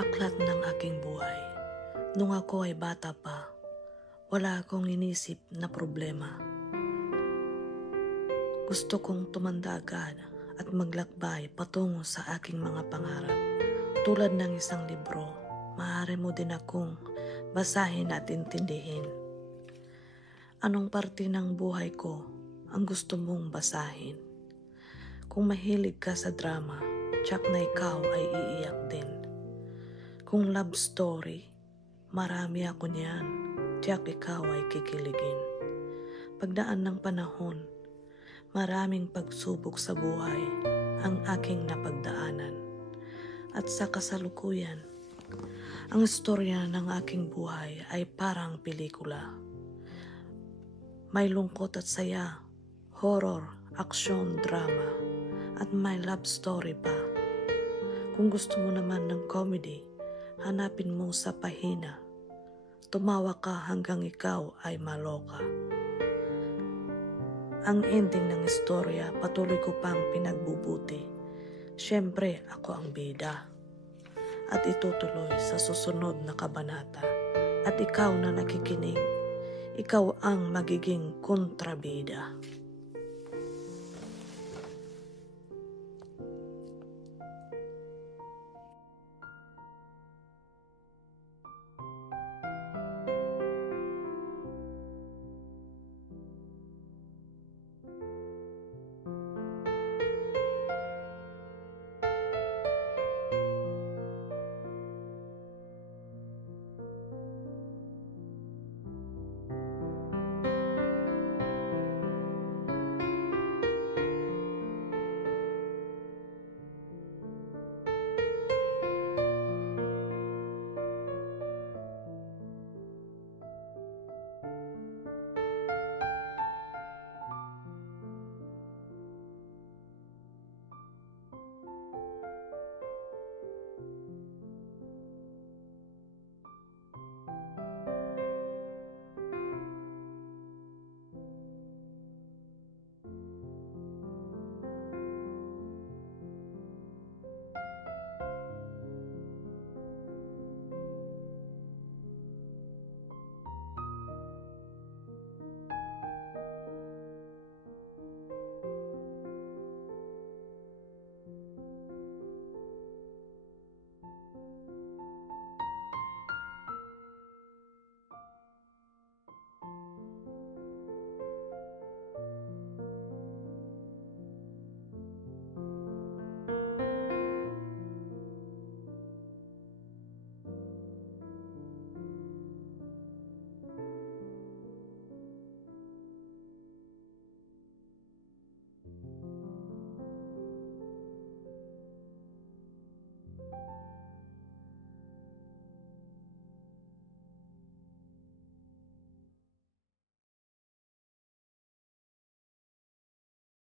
Aklat ng aking buhay. Nung ako ay bata pa, wala akong inisip na problema. Gusto kong tumanda agad at maglakbay patungo sa aking mga pangarap. Tulad ng isang libro, maaari mo din akong basahin at intindihin. Anong parte ng buhay ko ang gusto mong basahin? Kung mahilig ka sa drama, tiyak na ikaw ay iiyak din. Kung love story, marami ako niyan, tiyak ikaw ay kikiligin. Pagdaan ng panahon, maraming pagsubok sa buhay ang aking napagdaanan. At sa kasalukuyan, ang istorya ng aking buhay ay parang pelikula. May lungkot at saya, horror, aksyon, drama, at may love story pa. Kung gusto mo naman ng comedy, hanapin mo sa pahina. Tumawa ka hanggang ikaw ay maloka. Ang ending ng istorya, patuloy ko pang pinagbubuti. Siyempre, ako ang bida. At itutuloy sa susunod na kabanata. At ikaw na nakikinig, ikaw ang magiging kontrabida.